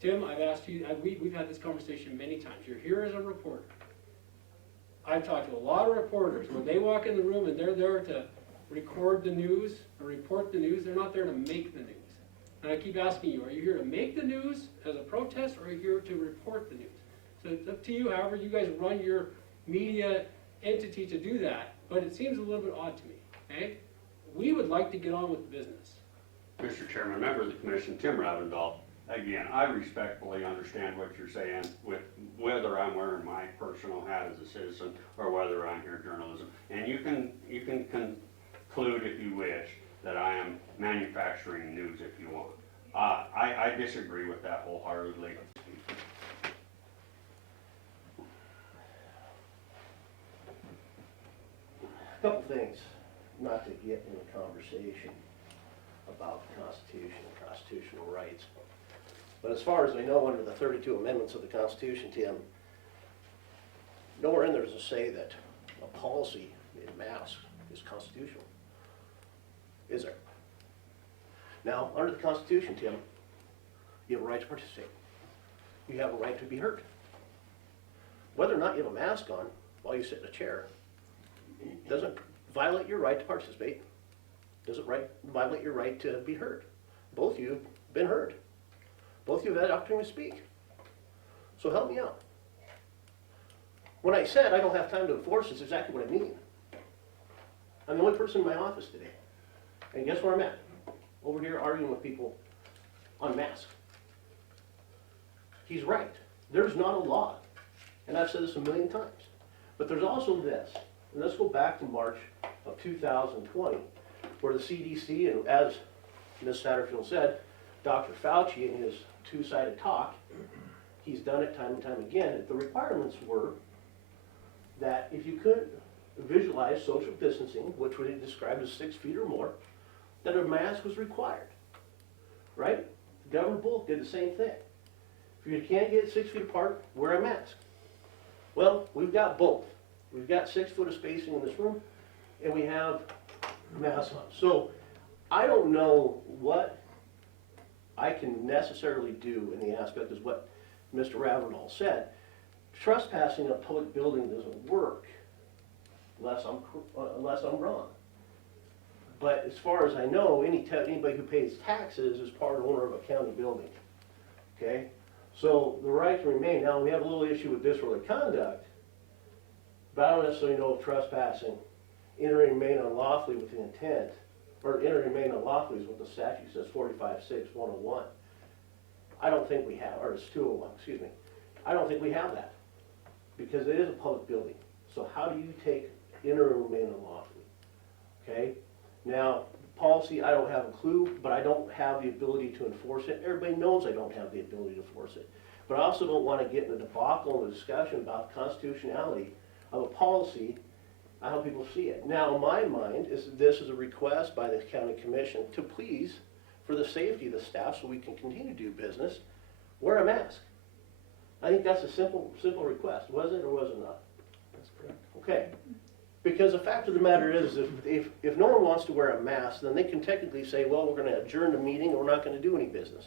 Tim, I've asked you, we've had this conversation many times. You're here as a reporter. I've talked to a lot of reporters. When they walk in the room and they're there to record the news or report the news, they're not there to make the news. And I keep asking you, are you here to make the news as a protest, or are you here to report the news? So it's up to you, however you guys run your media entity to do that, but it seems a little bit odd to me, okay? We would like to get on with the business. Mr. Chairman, member of the commission, Tim Ravendall. Again, I respectfully understand what you're saying with whether I'm wearing my personal hat as a citizen or whether I'm here journalism. And you can conclude, if you wish, that I am manufacturing news if you want. I disagree with that wholeheartedly. A couple things, not to get in a conversation about the Constitution and constitutional rights. But as far as I know, under the 32 amendments of the Constitution, Tim, nowhere in there does it say that a policy in masks is constitutional. Is there? Now, under the Constitution, Tim, you have a right to participate. You have a right to be heard. Whether or not you have a mask on while you sit in a chair doesn't violate your right to participate, doesn't violate your right to be heard. Both of you have been heard. Both of you have had the opportunity to speak. So help me out. When I said I don't have time to enforce, it's exactly what I mean. I'm the only person in my office today. And guess where I'm at? Over here arguing with people on masks. He's right. There's not a law. And I've said this a million times. But there's also this. And let's go back to March of 2020, where the CDC, and as Ms. Satterfield said, Dr. Fauci in his two-sided talk, he's done it time and time again. The requirements were that if you couldn't visualize social distancing, which we described as 6 feet or more, that a mask was required, right? Governor Bullock did the same thing. If you can't get 6 feet apart, wear a mask. Well, we've got both. We've got 6 foot of spacing in this room, and we have masks on. So I don't know what I can necessarily do in the aspect is what Mr. Ravendall said. Trespassing in a public building doesn't work unless I'm wrong. But as far as I know, anybody who pays taxes is part owner of a county building. Okay? So the right to remain. Now we have a little issue with disorderly conduct, but I don't necessarily know if trespassing, enter and remain unlawfully with the intent, or enter and remain unlawfully is what the statute says, 45-6-101. I don't think we have, or it's 201, excuse me. I don't think we have that, because it is a public building. So how do you take enter and remain unlawfully? Okay? Now, policy, I don't have a clue, but I don't have the ability to enforce it. Everybody knows I don't have the ability to enforce it. But I also don't want to get in a debacle and a discussion about the constitutionality of a policy, how people see it. Now, in my mind, this is a request by the county commission to please, for the safety of the staff so we can continue to do business, wear a mask. I think that's a simple request. Was it or was it not? That's correct. Okay. Because the fact of the matter is, if no one wants to wear a mask, then they can technically say, well, we're going to adjourn the meeting and we're not going to do any business.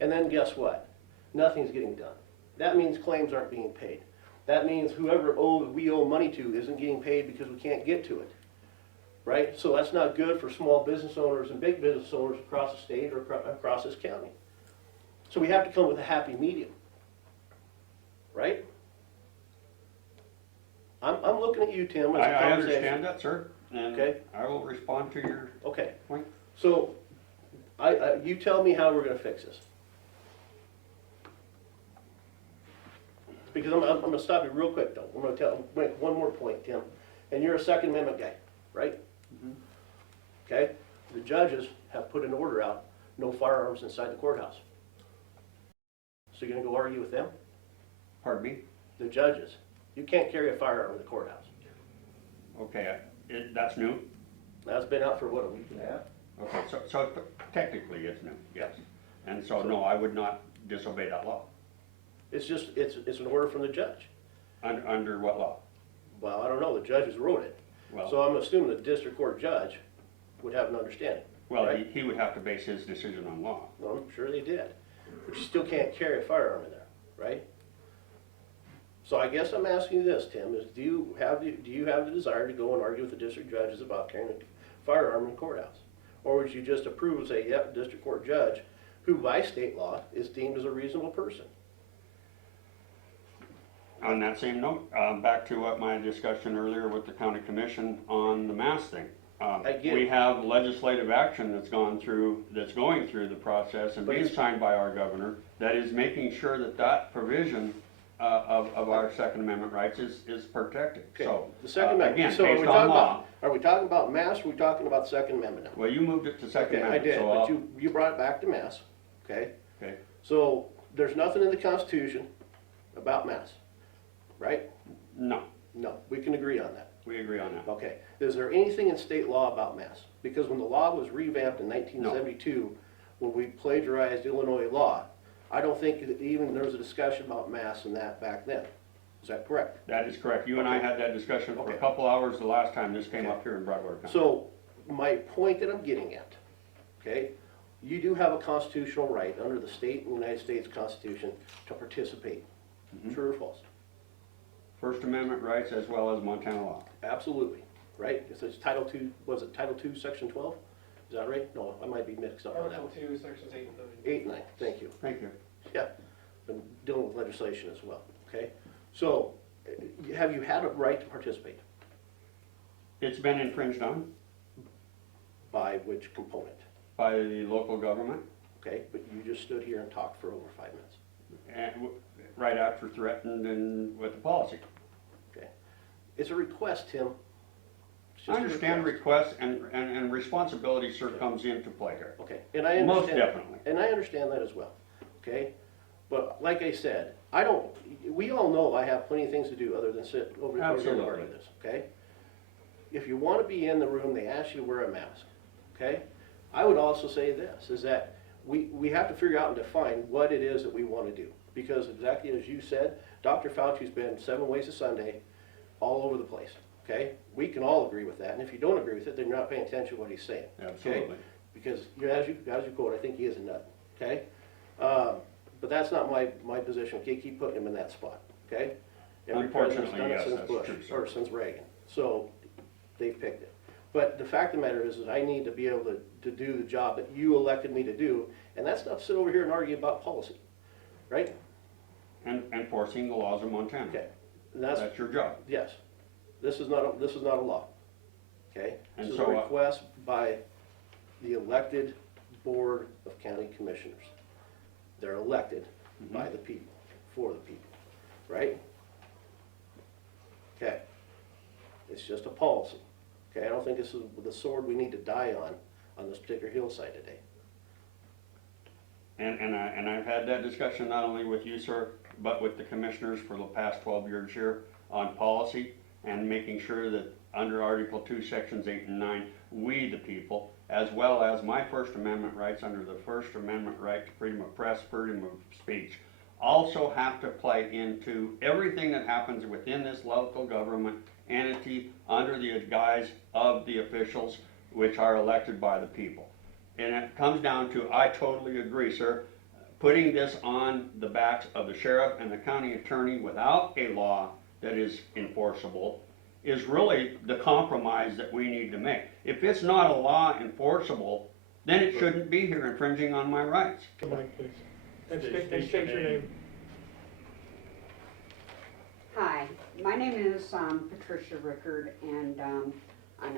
And then guess what? Nothing's getting done. That means claims aren't being paid. That means whoever we owe money to isn't getting paid because we can't get to it. Right? So that's not good for small business owners and big business owners across the state or across this county. So we have to come with a happy medium. Right? I'm looking at you, Tim, as a I conversation. understand that, sir, and Okay. I will respond to your Okay. point. So, you tell me how we're going to fix this. Because I'm going to stop you real quick, though. I'm going to make one more point, Tim. And you're a Second Amendment guy, right? Mm-hmm. Okay? The judges have put an order out, no firearms inside the courthouse. So you're going to go argue with them? Pardon me? The judges. You can't carry a firearm in the courthouse. Okay, that's new? That's been out for, what, a week and a half? Okay, so technically it's new, yes. And so, no, I would not disobey that law. It's just, it's an order from the judge. Under what law? Well, I don't know, the judges wrote it. Well, So I'm assuming the district court judge would have an understanding. well, right? he would have to base his decision on law. Well, I'm sure they did. The but you still can't carry a firearm in there, right? So I guess I'm asking you this, Tim, is do you have the desire to go and argue with the district judges about carrying a firearm in the courthouse? Or would you just approve and say, yep, district court judge, who by state law is deemed as a reasonable person? On that same note, back to what my discussion earlier with the county commission on the mask thing. I get We it. have legislative action that's going through the process and But being it's- signed by our governor that is making sure that that provision of our Second Amendment rights is protected. Okay, So, the Second Amendment. again, So based on law. are we talking about mass, or are we talking about Second Amendment now? Well, you moved it to Second Okay, I Amendment, did, so but I'll, you brought it back to mass, okay? okay, So there's nothing in the Constitution about mass, right? no, No, we can agree on that. we agree on that. Okay, is there anything in state law about mass? Because when the law was revamped in 1972, when we plagiarized Illinois law, I don't think that even there was a discussion about mass in that back then. Is that correct? That is correct. You and I had that discussion for Okay. a couple hours the last time this came Okay. up here in Broadwater County. So my point that I'm getting at, okay, you do have a constitutional right under the state and United States Constitution to participate. Mhm. True or false? First Amendment rights as well as Montana law. Absolutely, right? It's Title II, was it Title II, Section 12? Is that right? No, I might be mixed up on that Article one. 2, Sections 8 and 9. 8 and 9, thank you. Thank you. Yeah, been dealing with legislation as well, okay? So, have you had a right to participate? It's been infringed on By which component? by the local government, Okay, but you just stood here and talked for over 5 minutes. and right after threatened and with the policy. Okay, it's a request, Tim. It's I just a understand request. requests and responsibility, sir, comes into play here. Okay, and I Most understand. definitely. And I understand that as well, okay? But like I said, we all know I have plenty of things to do other than sit over here and Absolutely. argue this, okay? If you wanna be in the room, they ask you to wear a mask, okay? I would also say this, is that we have to figure out and define what it is that we wanna do. Because exactly as you said, Dr. Fauci's been 7 ways to Sunday all over the place, okay? We can all agree with that, and if you don't agree with it, then you're not paying attention to what he's saying. okay? Absolutely. Because, as you quote, I think he is a nut, okay? But that's not my position, okay? Keep putting him in that spot, okay? Every president's Unfortunately, done it yes, since that's Bush, true, sir. or since Reagan, so they picked it. But the fact of the matter is I need to be able to do the job that you elected me to do, and that's not to sit over here and argue about policy, right? And enforcing the laws of Montana. Okay, and that's, That's your job. yes, this is not a law, okay? And This is so, a request by the elected Board of County Commissioners. They're elected by the people, for the people, right? Okay, it's just a policy, okay? I don't think this is the sword we need to die on this particular hillside today. And I've had that discussion not only with you, sir, but with the commissioners for the past 12 years here on policy and making sure that under Article 2, Sections 8 and 9, we the people, as well as my First Amendment rights under the First Amendment right to freedom of press, freedom of speech, also have to play into everything that happens within this local government entity under the guise of the officials which are elected by the people. And it comes down to, I totally agree, sir, putting this on the backs of the sheriff and the county attorney without a law that is enforceable is really the compromise that we need to make. If it's not a law enforceable, then it shouldn't be here infringing on my rights. The mic, please. And state your name. Hi, my name is Patricia Rickard, and I'm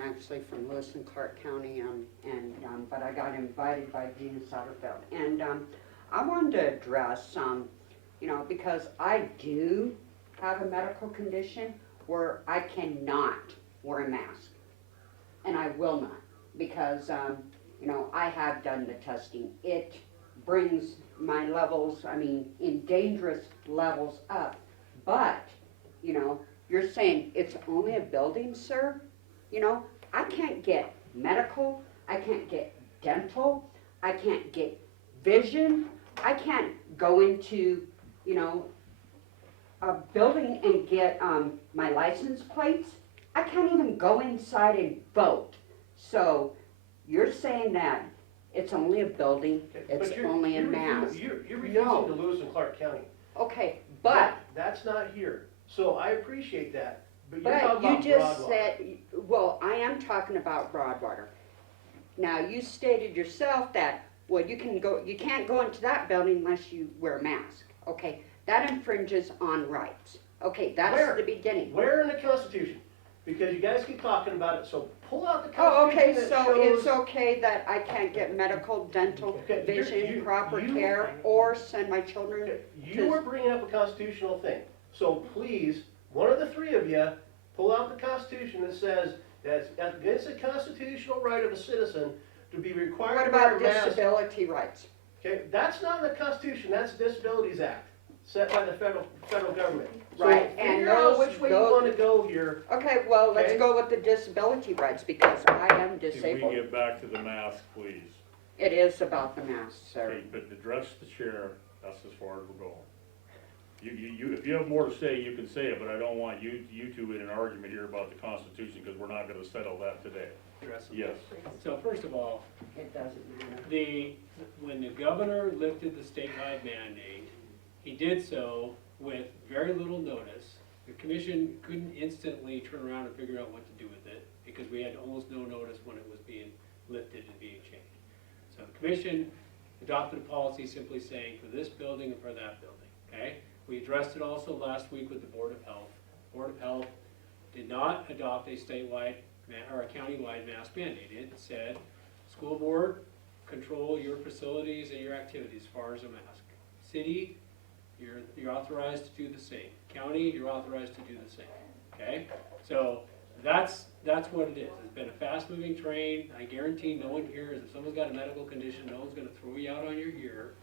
actually from Lewis and Clark County, but I got invited by Gina Satterfeld. And I wanted to address, because I do have a medical condition where I cannot wear a mask, and I will not, because, I have done the testing. It brings my levels, in dangerous levels up, but you're saying it's only a building, sir? I can't get medical, I can't get dental, I can't get vision, I can't go into, a building and get my license plates. I can't even go inside and vote. So you're saying that It's only a building, Okay, it's but you're- only a you're mask. refusing- You're No. refusing to Lewis and Clark County. Okay, but, That's not here, so I appreciate that, but you're but talking you about just Broadwater. said, well, I am talking about Broadwater. Now, you stated yourself that, well, you can't go into that building unless you wear a mask. Okay, that infringes on rights. Okay, that's Where? the beginning. Where in the Constitution? Because you guys keep talking about it, so pull out the Oh, okay, Constitution that so it's shows. okay that I can't get medical, dental, Okay, vision, proper you- care, or send my children? You were bringing up a constitutional thing, so please, one of the three of you, pull out the Constitution that says that it's a constitutional right of a citizen to be required What to wear about a mask. disability rights? Okay, that's not in the Constitution, that's the Disabilities Act, set by the federal government. So Right, and figure out those- which way you those- wanna go here. Okay, well, let's Okay. go with the disability rights because I am Can we disabled. get back to the mask, please? It is about the mask, sir. Okay, but address the chair, that's as far as we're going. If you have more to say, you can say it, but I don't want you two in an argument here about the Constitution, because we're not gonna settle that today. Yes. So first of all, It doesn't matter. when the governor lifted the statewide mandate, he did so with very little notice. The commission couldn't instantly turn around and figure out what to do with it, because we had almost no notice when it was being lifted and being changed. So the commission adopted a policy simply saying for this building and for that building, okay? We addressed it also last week with the Board of Health. Board of Health did not adopt a statewide or a countywide mask mandate. It said, school board, control your facilities and your activities as far as a mask. City, you're authorized to do the same. County, you're authorized to do the same, okay? So that's what it is. It's been a fast-moving train. I guarantee no one here is, if someone's got a medical condition, no one's gonna throw you out on your ear.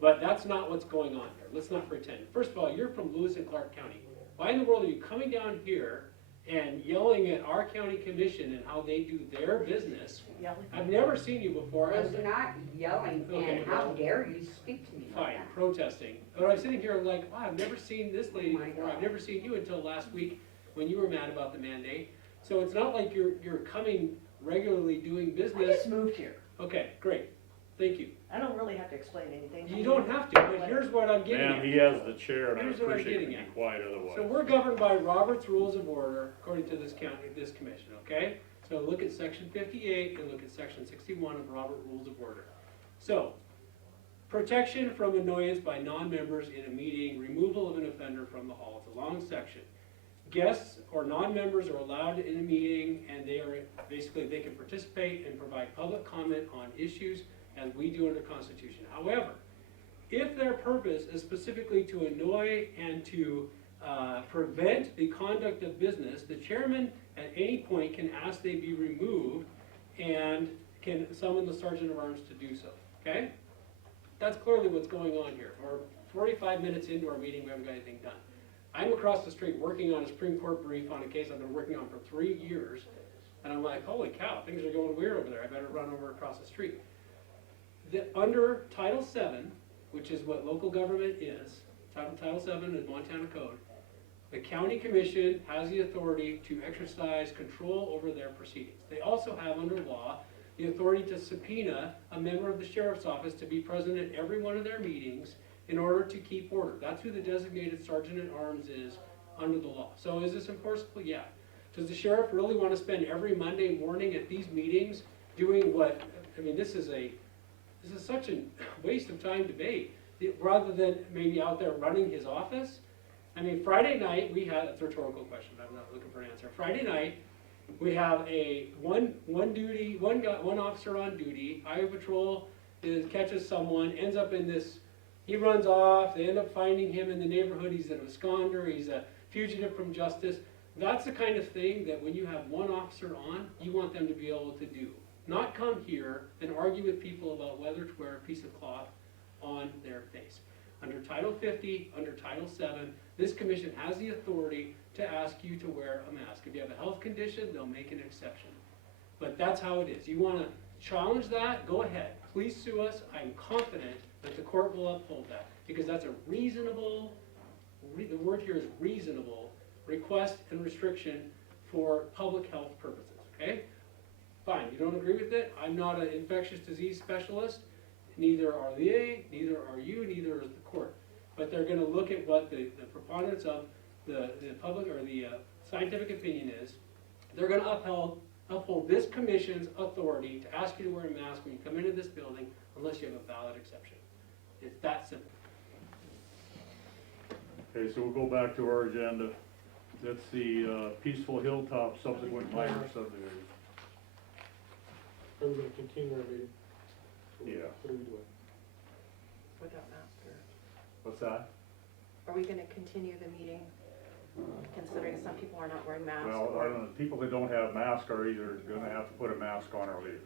But that's not what's going on here. Let's not pretend. First of all, you're from Lewis and Clark County. Why in the world are you coming down here and yelling at our county commission and how they do their business? I've never seen you before. I was not yelling, Okay, and how well, dare you speak to me like Fine, that? protesting. But I'm sitting here like, wow, I've never seen this lady Oh my before. I've God. never seen you until last week when you were mad about the mandate. So it's not like you're coming regularly doing I business. just moved here. Okay, great. Thank you. I don't really have to explain anything. You don't have to, but here's what I'm getting Ma'am, at. he has the chair, and I Here's what I'm appreciate you getting being at. quiet otherwise. So we're governed by Robert's Rules of Order according to this county, this commission, okay? So look at section 58 and look at section 61 of Robert Rules of Order. So, protection from annoyance by non-members in a meeting, removal of an offender from the hall. It's a long section. Guests or non-members are allowed in a meeting, and they can participate and provide public comment on issues as we do under the Constitution. However, if their purpose is specifically to annoy and to prevent the conduct of business, the chairman at any point can ask they be removed and can summon the sergeant of arms to do so, okay? That's clearly what's going on here. We're 45 minutes into our meeting, we haven't got anything done. I'm across the street working on a Supreme Court brief on a case I've been working on for 3 years, and I'm like, holy cow, things are going weird over there, I better run over across the street. Under Title VII, which is what local government is, Title VII is Montana Code, the county commission has the authority to exercise control over their proceedings. They also have under law the authority to subpoena a member of the sheriff's office to be present at every one of their meetings in order to keep order. That's who the designated sergeant at arms is under the law. So is this enforceable? Yeah. Does the sheriff really want to spend every Monday morning at these meetings doing what, I mean, this is such a waste of time debate, rather than maybe out there running his office? I mean, Friday night, we had, it's a rhetorical question, I'm not looking for an answer. Friday night, we have one officer on duty, Highway Patrol catches someone, ends up in this, he runs off, they end up finding him in the neighborhood, he's an absconder, he's a fugitive from justice. That's the kind of thing that when you have one officer on, you want them to be able to do. Not come here and argue with people about whether to wear a piece of cloth on their face. Under Title 50, under Title 7, this commission has the authority to ask you to wear a mask. If you have a health condition, they'll make an exception. But that's how it is. You want to challenge that? Go ahead. Please sue us. I'm confident that the court will uphold that, because that's a reasonable, the word here is reasonable, request and restriction for public health purposes, okay? fine, you don't agree with it, I'm not an infectious disease specialist, neither are neither are you, neither is the court. But they're gonna look at what the preponderance of the public or the scientific opinion is. They're gonna uphold this commission's authority to ask you to wear a mask when you come into this building unless you have a valid exception. It's that simple. Okay, so we'll go back to our agenda. That's the Peaceful Hilltop subsequent minor subdivision. Are we gonna continue our meeting? Yeah. What are we doing? Without mask, or What's that? are we gonna continue the meeting, considering some people are not wearing masks? Well, I or- don't know, people that don't have masks are either gonna have to put a mask on or leave.